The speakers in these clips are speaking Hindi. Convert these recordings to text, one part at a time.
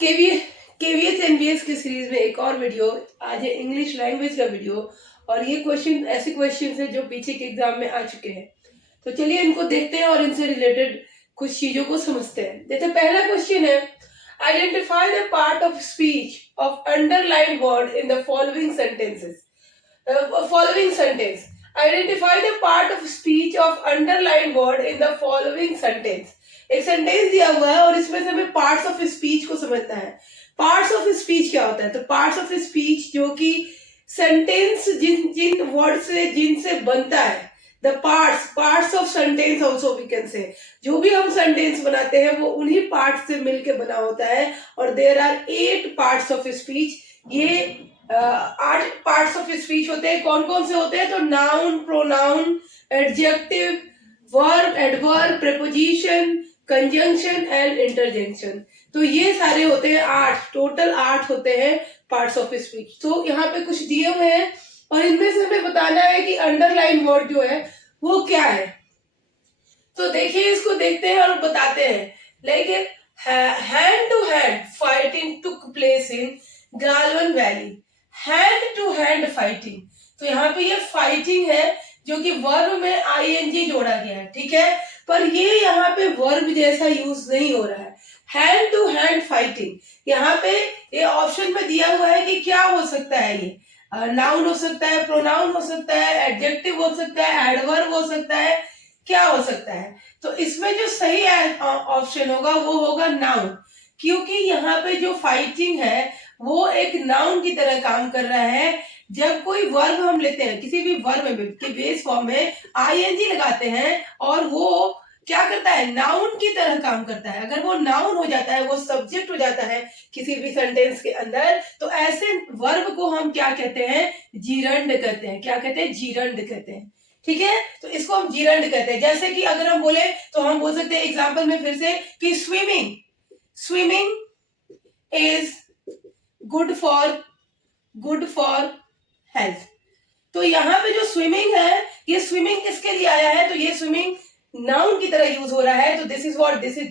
केवीएस एनबीएस की सीरीज में एक और वीडियो। आज है इंग्लिश लैंग्वेज का वीडियो और ये क्वेश्चन ऐसे क्वेश्चन है जो पीछे के एग्जाम में आ चुके हैं। तो चलिए इनको देखते हैं और इनसे रिलेटेड कुछ चीजों को समझते हैं। जैसे पहला क्वेश्चन है, identify the part of speech of underline word in the following sentences. Following sentence, identify the part of speech of underline word in the following sentence. एक सेंटेंस दिया हुआ है और इसमें से हमें पार्ट्स ऑफ स्पीच को समझना है। पार्ट्स ऑफ स्पीच क्या होता है? तो पार्ट्स ऑफ स्पीच जो कि सेंटेंस जिन वर्ड से जिनसे बनता है, the parts of sentence also we can say. जो भी हम सेंटेंस बनाते हैं वो उन्हीं पार्ट्स से मिलके बना होता है और there are 8 parts of speech. ये 8 पार्ट्स ऑफ स्पीच होते हैं। कौन कौन से होते हैं? तो noun, pronoun, adjective, verb, adverb, preposition, conjunction and interjection. तो ये सारे होते हैं 8, टोटल 8 होते हैं पार्ट्स ऑफ स्पीच। तो यहाँ पे कुछ दिए हुए हैं और इनमें से हमें बताना है कि अंडरलाइन वर्ड जो है वो क्या है। तो देखिए, इसको देखते हैं और बताते हैं। Like hand to hand fighting took place in Galwan valley. Hand to hand fighting, तो यहाँ पे ये फाइटिंग है जो कि वर्ब में आईएनजी जोड़ा गया है, ठीक है, पर ये यहाँ पे वर्ब जैसा यूज नहीं हो रहा है। हैंड टू हैंड फाइटिंग, यहाँ पे ये ऑप्शन में दिया हुआ है कि क्या हो सकता है। ये नाउन हो सकता है, प्रोनाउन हो सकता है, एडजेक्टिव हो सकता है, एडवर्ब हो सकता है, क्या हो सकता है? तो इसमें जो सही ऑप्शन होगा वो होगा नाउन, क्योंकि यहाँ पे जो फाइटिंग है वो एक नाउन की तरह काम कर रहा है। जब कोई वर्ब हम लेते हैं, किसी भी वर्ब में के बेस फॉर्म में आईएनजी लगाते हैं और वो क्या करता है? नाउन की तरह काम करता है। अगर वो नाउन हो जाता है, वो सब्जेक्ट हो जाता है किसी भी सेंटेंस के अंदर, तो ऐसे वर्ब को हम क्या कहते हैं? जीरंड कहते हैं। क्या कहते हैं? जीरंड कहते हैं, ठीक है। तो इसको हम जीरंड कहते हैं। जैसे कि अगर हम बोले तो हम बोल सकते हैं एग्जाम्पल में फिर से कि swimming is good for health. तो यहाँ पे जो स्विमिंग है, ये स्विमिंग किसके लिए आया है? तो ये स्विमिंग नाउन की तरह यूज हो रहा है। तो दिस इज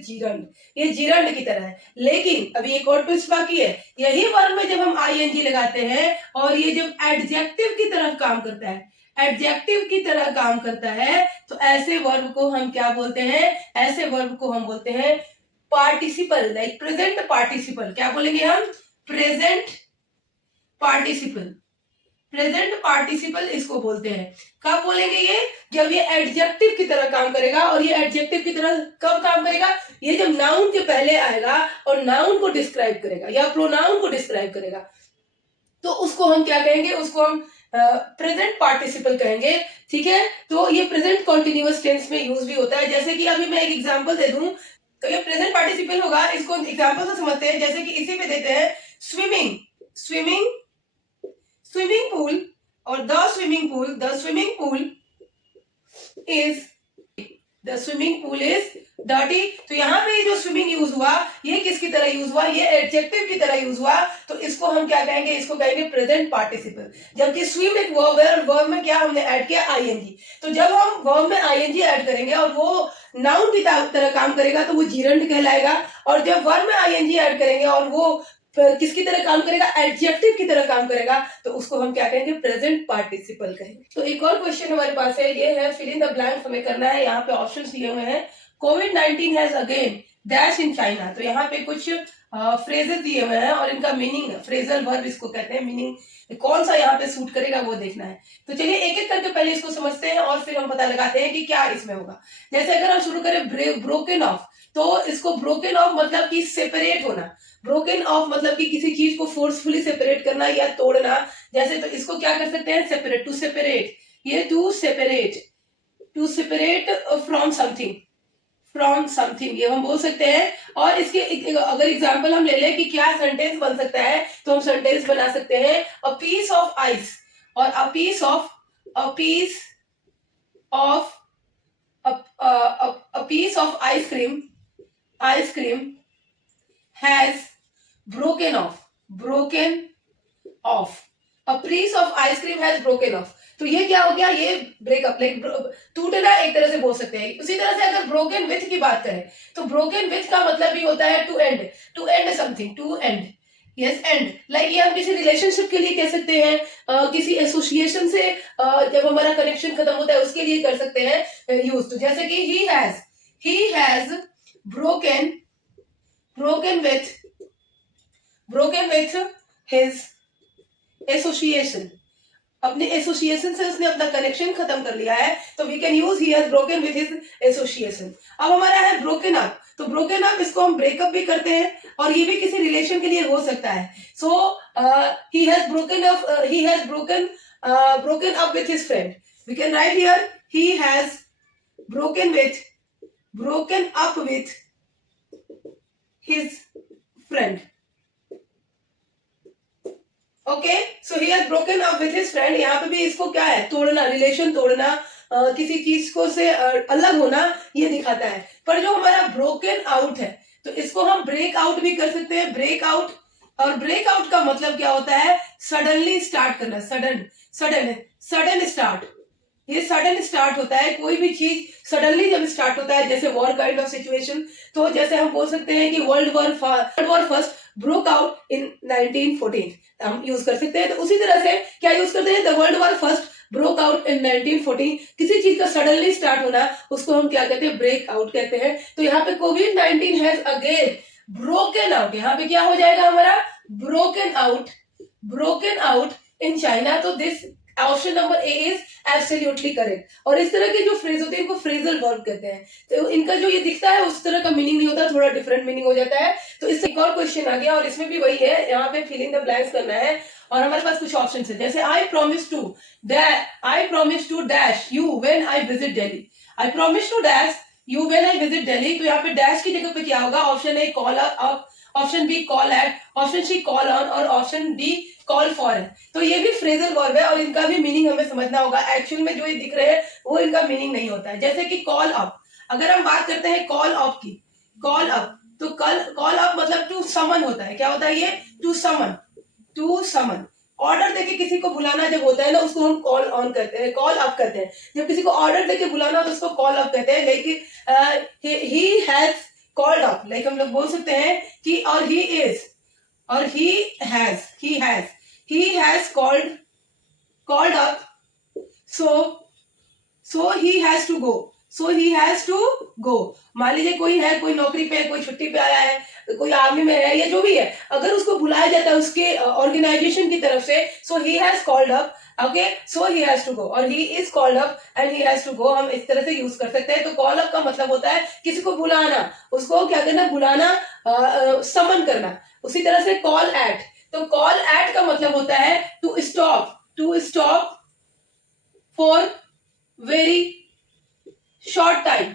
जीरंड, ये जीरंड की तरह है। लेकिन अभी एक और ट्विस्ट बाकी है। यही वर्ब में जब हम आईएनजी लगाते हैं और ये जब एडजेक्टिव की तरह काम करता है, एडजेक्टिव की तरह काम करता है, तो ऐसे वर्ब को हम क्या बोलते हैं? ऐसे वर्ब को हम बोलते हैं पार्टिसिपल। Like present participle. क्या बोलेंगे हम? प्रेजेंट पार्टिसिपल इसको बोलते हैं। कब बोलेंगे ये? जब ये एडजेक्टिव की तरह काम करेगा। और ये एडजेक्टिव की तरह कब काम करेगा? ये जब नाउन के पहले आएगा और नाउन को डिस्क्राइब करेगा या प्रोनाउन को डिस्क्राइब करेगा, तो उसको हम क्या कहेंगे? उसको हम प्रेजेंट पार्टिसिपल कहेंगे, ठीक है। तो ये प्रेजेंट कॉन्टिन्यूअस टेंस में यूज भी होता है। जैसे कि अभी मैं एक एग्जांपल दे दूं तो ये प्रेजेंट पार्टिसिपल होगा। इसको एग्जांपल से समझते हैं। जैसे कि इसी में देते हैं स्विमिंग पूल और the swimming pool is dirty. तो यहाँ पे जो स्विमिंग यूज हुआ, ये किसकी तरह यूज हुआ? ये एडजेक्टिव की तरह यूज हुआ। तो इसको हम क्या कहेंगे? इसको कहेंगे प्रेजेंट पार्टिसिपल। जबकि स्विम एक वर्ब है और वर्ब में क्या हमने ऐड किया? आईएनजी। तो जब हम वर्ब में आईएनजी ऐड करेंगे और वो नाउन की तरह काम करेगा तो वो जीरंड कहलाएगा। और जब वर्ब में आईएनजी ऐड करेंगे और वो किसकी तरह काम करेगा? एडजेक्टिव की तरह काम करेगा, तो उसको हम क्या कहेंगे? प्रेजेंट पार्टिसिपल कहेंगे। तो एक और क्वेश्चन हमारे पास है, ये है फिल इन द ब्लैंक्स हमें करना है। यहाँ पे ऑप्शंस दिए हुए हैं। कोविड-19 has again dash in China. तो यहाँ पे कुछ फ्रेजेस दिए हुए हैं और इनका मीनिंग, फ्रेजल वर्ब इसको कहते हैं, मीनिंग कौन सा यहाँ पे सूट करेगा वो देखना है। तो चलिए एक एक करके पहले इसको समझते हैं और फिर हम पता लगाते हैं कि क्या इसमें होगा। जैसे अगर हम शुरू करें ब्रोकन ऑफ, तो इसको ब्रोकन ऑफ मतलब कि सेपरेट होना। ब्रोकन ऑफ मतलब कि किसी चीज को फोर्सफुली सेपरेट करना या तोड़ना। जैसे तो इसको क्या कर सकते हैं? Separate, to separate. ये टू सेपरेट फ्रॉम समथिंग, ये हम बोल सकते हैं। और इसके अगर एग्जांपल हम ले लें कि क्या सेंटेंस बन सकता है, तो हम सेंटेंस बना सकते हैं अ पीस ऑफ आइस और a piece of ice cream has broken off. A piece of ice cream has broken off. तो ये क्या हो गया, ये ब्रेकअप, लाइक टूटना एक तरह से बोल सकते हैं। उसी तरह से अगर ब्रोकन विथ की बात करें तो ब्रोकन विथ का मतलब भी होता है to end something, to end, yes end, like ये हम किसी रिलेशनशिप के लिए कह सकते हैं, किसी एसोसिएशन से जब हमारा कनेक्शन खत्म होता है उसके लिए कर सकते हैं यूज। तो जैसे कि he has broken with his association, अपने एसोसिएशन से उसने अपना कनेक्शन खत्म कर लिया है, तो we can use he has broken with his association. अब हमारा है ब्रोकन अप, तो ब्रोकन अप इसको हम ब्रेकअप भी करते हैं और ये भी किसी रिलेशन के लिए हो सकता है। So he has broken up with his friend, we can write here he has broken up with his friend, okay. So he has broken up with his friend, यहाँ पे भी इसको क्या है, तोड़ना, रिलेशन तोड़ना, किसी चीज को से अलग होना, ये दिखाता है। पर जो हमारा ब्रोकन आउट है तो इसको हम ब्रेक आउट भी कर सकते हैं, ब्रेक आउट। और ब्रेक आउट का मतलब क्या होता है, सडनली स्टार्ट करना, सडन स्टार्ट, ये सडन स्टार्ट होता है, कोई भी चीज सडनली जब स्टार्ट होता है, जैसे वॉर काइंड ऑफ सिचुएशन। तो जैसे हम बोल सकते हैं कि world war first broke out in 1914, हम यूज कर सकते हैं। तो उसी तरह से क्या यूज करते हैं, the world war first broke out in 1914, किसी चीज का सडनली स्टार्ट होना, उसको हम क्या कहते हैं, ब्रेक आउट कहते हैं। तो यहाँ पे कोविड-19 हैज अगेन ब्रोकन आउट, यहाँ पे क्या हो जाएगा हमारा, ब्रोकन आउट इन चाइना। तो this option number A is absolutely correct. और इस तरह के जो फ्रेज होते हैं इनको फ्रेजल वर्ब कहते हैं। तो इनका जो ये दिखता है उस तरह का मीनिंग नहीं होता, थोड़ा डिफरेंट मीनिंग हो जाता है। तो इससे एक और क्वेश्चन आ गया और इसमें भी वही है, यहाँ पे फिलिंग द ब्लैंक्स करना है और हमारे पास कुछ ऑप्शन है, जैसे I promise to dash you when I visit Delhi, I promise to dash you when I visit Delhi. तो यहाँ पे डैश की जगह पे क्या होगा, option A call up, option B call at, option C call on और ऑप्शन डी कॉल फॉर है। तो ये भी फ्रेजल वर्ब है और इनका भी मीनिंग हमें समझना होगा। एक्चुअल में जो ये दिख रहे हैं वो इनका मीनिंग नहीं होता है। जैसे कि कॉल अप, अगर हम बात करते हैं कॉल अप की, कॉल अप, तो कॉल अप मतलब टू समन होता है। क्या होता है ये, टू समन। ऑर्डर देके किसी को बुलाना जब होता है ना, उसको हम कॉल ऑन करते हैं, कॉल अप करते हैं। जब किसी को ऑर्डर देके बुलाना तो उसको कॉल अप कहते हैं। लेकिन he has called up, like हम लोग बोल सकते हैं कि और ही इज, और he has called up, so he has to go। मान लीजिए कोई है, कोई नौकरी पे है, कोई छुट्टी पे आया है, कोई आर्मी में है या जो भी है, अगर उसको बुलाया जाता है उसके ऑर्गेनाइजेशन की तरफ से, so he has called up, okay, so he has to go, और he is called up and he has to go, हम इस तरह से यूज कर सकते हैं। तो कॉल अप का मतलब होता है किसी को बुलाना, उसको क्या करना, बुलाना, समन करना। उसी तरह से कॉल एट, तो कॉल एट का मतलब होता है to stop for very short time,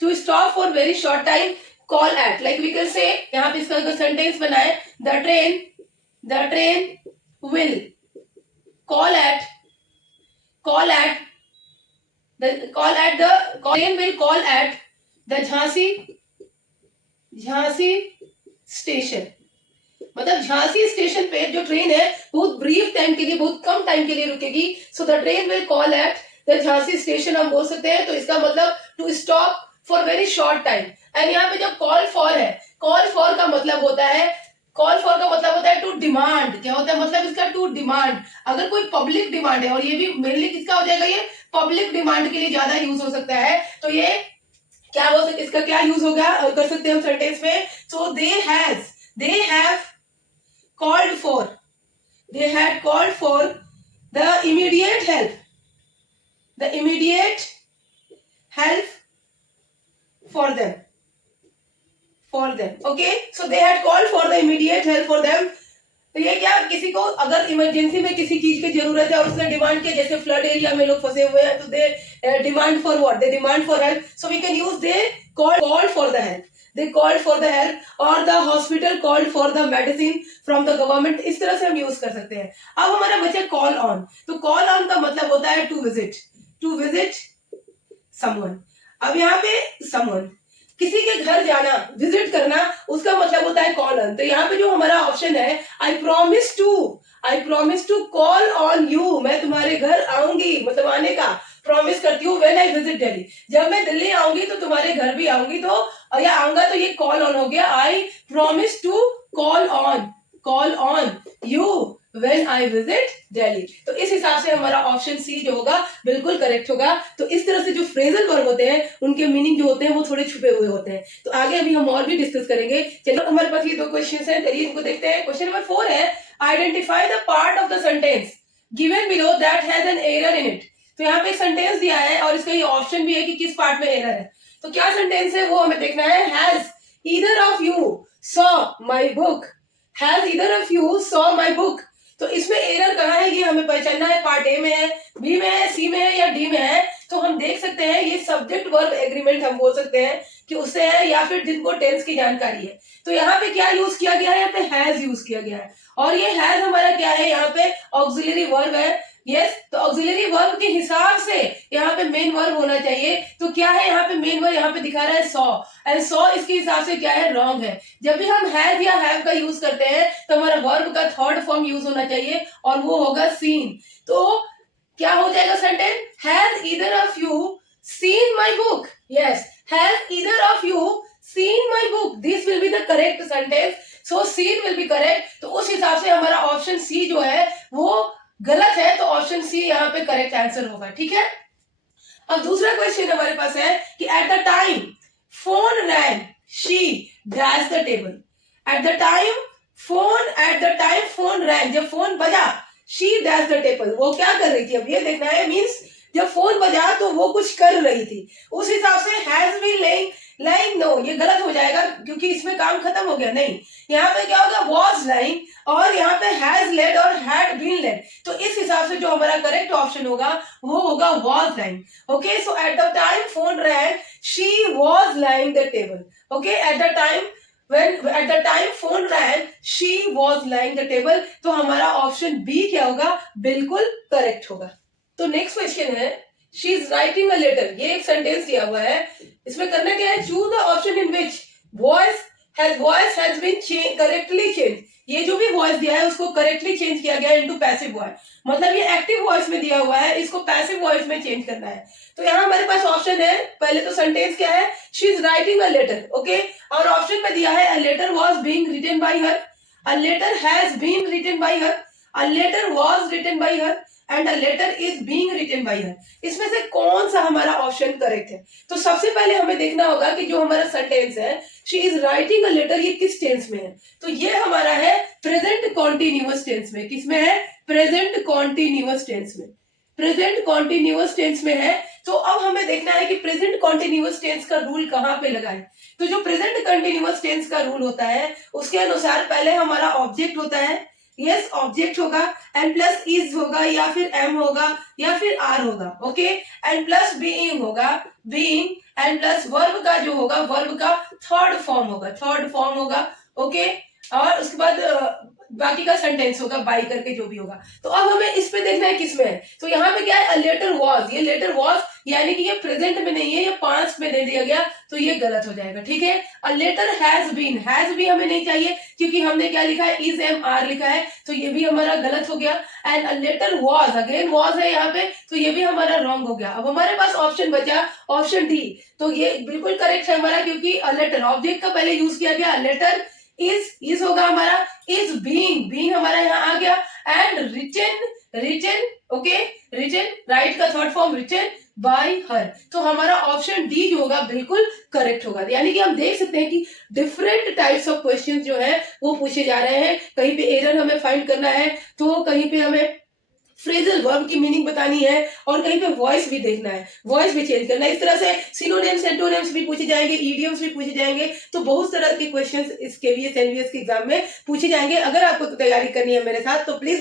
to stop for very short time, call at. Like we can say, यहाँ पे इसका अगर सेंटेंस बनाए, the train will call at the Jhansi station. मतलब झांसी स्टेशन पे जो ट्रेन है बहुत ब्रीफ टाइम के लिए, बहुत कम टाइम के लिए रुकेगी। So the train will call at the Jhansi station हम बोल सकते हैं। तो इसका मतलब to stop for very short time. And यहाँ पे जो कॉल फॉर है, कॉल फॉर का मतलब होता है टू डिमांड। क्या होता है मतलब इसका, टू डिमांड। अगर कोई पब्लिक डिमांड है, और ये भी मेनली किसका हो जाएगा, ये पब्लिक डिमांड के लिए ज्यादा यूज हो सकता है। तो ये क्या हो सकता है, इसका क्या यूज होगा, कर सकते हैं हम सेंटेंस में। सो they have called for the immediate help for them, okay, so they had called for the immediate help for them। तो ये क्या, किसी को अगर इमरजेंसी में किसी चीज की जरूरत है और उसने डिमांड किया, जैसे फ्लड एरिया में लोग फंसे हुए हैं, तो they demand for what, they demand for help. So we can use they called for the help, they called for the help, or the hospital called for the medicine from the government। इस तरह से हम यूज कर सकते हैं। अब हमारा बचा कॉल ऑन। तो कॉल ऑन का मतलब होता है टू विजिट समवन। अब यहाँ पे समवन, किसी के घर जाना, विजिट करना, उसका मतलब होता है कॉल ऑन। तो यहाँ पे जो हमारा ऑप्शन है, I promise I promise to call on you, मैं तुम्हारे घर आऊंगी, मतलब आने का प्रॉमिस करती हूँ। व्हेन आई विजिट दिल्ली, जब मैं दिल्ली आऊंगी तो तुम्हारे घर भी आऊंगी, तो या आऊंगा, तो ये कॉल ऑन हो गया। I promise to call on you when I visit Delhi. तो इस हिसाब से हमारा ऑप्शन सी जो होगा बिल्कुल करेक्ट होगा। तो इस तरह से जो फ्रेजल वर्ब होते हैं उनके मीनिंग जो होते हैं वो थोड़े छुपे हुए होते हैं। तो आगे अभी हम और भी डिस्कस करेंगे। चलो हमारे पास ये दो क्वेश्चन है, चलिए इनको देखते हैं। क्वेश्चन नंबर 4 है, identify the part of the sentence given below that has an error in it. तो यहाँ पे एक सेंटेंस दिया है और इसका ये ऑप्शन भी है कि किस पार्ट में एरर है। तो क्या सेंटेंस है वो हमें देखना है। Has either of you saw my book, has either of you saw my book. तो इसमें एरर कहाँ है ये हमें पहचानना है। पार्ट ए में है, बी में है, सी में है या डी में है। तो हम देख सकते हैं ये सब्जेक्ट वर्ब एग्रीमेंट हम बोल सकते हैं कि उससे है, या फिर जिनको टेंस की जानकारी है। तो यहाँ पे क्या यूज किया गया है, यहाँ पे हैज यूज किया गया है। और ये हैज हमारा क्या है, यहाँ पे ऑक्सिलरी वर्ब है। यस, तो ऑक्सिलरी वर्ब के हिसाब से यहाँ पे मेन वर्ब होना चाहिए। तो क्या है यहाँ पे मेन वर्ब, यहाँ पे दिखा रहा है सॉ, एंड सॉ इसके हिसाब से क्या है, रॉन्ग है। जब भी हम हैव या हैव का यूज करते हैं तो हमारा वर्ब का थर्ड फॉर्म यूज होना चाहिए और वो होगा सीन। तो क्या हो जाएगा sentence, has either of you seen my book. Yes, has either of you seen my book, this will be the correct sentence. So seen will be correct. तो उस हिसाब से हमारा ऑप्शन सी जो है वो गलत है, तो ऑप्शन सी यहाँ पे करेक्ट आंसर होगा। ठीक है, अब दूसरा क्वेश्चन हमारे पास है कि at the time phone wrong she dash the table. At the time phone wrong, जब फोन बजा, शी डैश द टेबल, वो क्या कर रही थी, अब ये देखना है। मीन्स जब फोन बजा तो वो कुछ कर रही थी। उस हिसाब से हैज बीन लाइंग, नो ये गलत हो जाएगा क्योंकि इसमें काम खत्म हो गया। नहीं, यहाँ पे क्या होगा, वॉज लाइंग, और यहाँ पे हैज लेड और हैड बीन लेड। तो इस हिसाब से जो हमारा करेक्ट ऑप्शन होगा वो होगा was lying. Okay, so at the time phone wrong she was lying the table. Okay, at the time phone wrong she was lying the table. तो हमारा ऑप्शन बी क्या होगा, बिल्कुल करेक्ट होगा। तो नेक्स्ट क्वेश्चन है, she is writing a letter. ये एक सेंटेंस दिया हुआ है, इसमें करना क्या है, choose the option in which voice has been correctly change. ये जो भी वॉइस दिया है उसको करेक्टली चेंज किया गया इनटू पैसिव वॉइस, मतलब ये एक्टिव वॉइस में दिया हुआ है, इसको पैसिव वॉइस में चेंज करना है। तो यहाँ हमारे पास ऑप्शन है, पहले तो सेंटेंस क्या है, she is writing a letter. Okay, और ऑप्शन में दिया है a letter was being written by her, a letter has been written by her, a letter was written by her and a letter is being written by her. इसमें से कौन सा हमारा ऑप्शन करेक्ट है। तो सबसे पहले हमें देखना होगा कि जो हमारा सेंटेंस है she is writing a letter, ये किस टेंस में है। तो ये हमारा है प्रेजेंट कॉन्टिन्यूअस टेंस में। किसमें है, प्रेजेंट कॉन्टिन्यूअस टेंस में। प्रेजेंट कॉन्टिन्यूअस टेंस में है। तो अब हमें देखना है कि प्रेजेंट कॉन्टिन्यूअस टेंस का रूल कहाँ पे लगाए। तो जो प्रेजेंट कंटिन्यूअस टेंस का रूल होता है उसके अनुसार पहले हमारा ऑब्जेक्ट होता है। यस, ऑब्जेक्ट होगा, एंड प्लस इज होगा, या फिर एम होगा, या फिर आर होगा। ओके, एंड प्लस बीइंग होगा, बीइंग, एंड प्लस वर्ब का जो होगा, वर्ब का थर्ड फॉर्म होगा। ओके, और उसके बाद बाकी का सेंटेंस होगा बाई करके जो भी होगा। तो अब हमें इस पे देखना है किसमें है। तो यहाँ पे क्या है, अ लेटर वॉज, ये लेटर वॉज यानी कि ये प्रेजेंट में नहीं है, ये पास्ट में दे दिया गया, तो ये गलत हो जाएगा। ठीक है, अ लेटर हैज भी हमें नहीं चाहिए क्योंकि हमने क्या लिखा है, इज एम आर लिखा है, तो ये भी हमारा गलत हो गया। And a letter was, again was है यहाँ पे, तो ये भी हमारा रॉन्ग हो गया। अब हमारे पास ऑप्शन बचा ऑप्शन डी, तो ये बिल्कुल करेक्ट है हमारा, क्योंकि अ लेटर ऑब्जेक्ट का पहले यूज किया गया, लेटर इज होगा हमारा, इज बीइंग हमारा यहाँ आ गया, and written okay, written write का third form written by her. तो हमारा ऑप्शन डी जो होगा बिल्कुल करेक्ट होगा। यानी कि हम देख सकते हैं कि डिफरेंट टाइप्स ऑफ क्वेश्चंस जो है वो पूछे जा रहे हैं। कहीं पे एरर हमें फाइंड करना है, तो कहीं पे हमें फ्रेजल वर्ब की मीनिंग बतानी है, और कहीं पे वॉइस भी देखना है, वॉइस भी चेंज करना है। इस तरह से सिनोनिम्स एंटोनिम्स भी पूछे जाएंगे, इडियम्स भी पूछे जाएंगे। तो बहुत तरह के क्वेश्चंस इस केवीएस एनवीएस के एग्जाम में पूछे जाएंगे। अगर आपको तैयारी करनी है मेरे साथ तो प्लीज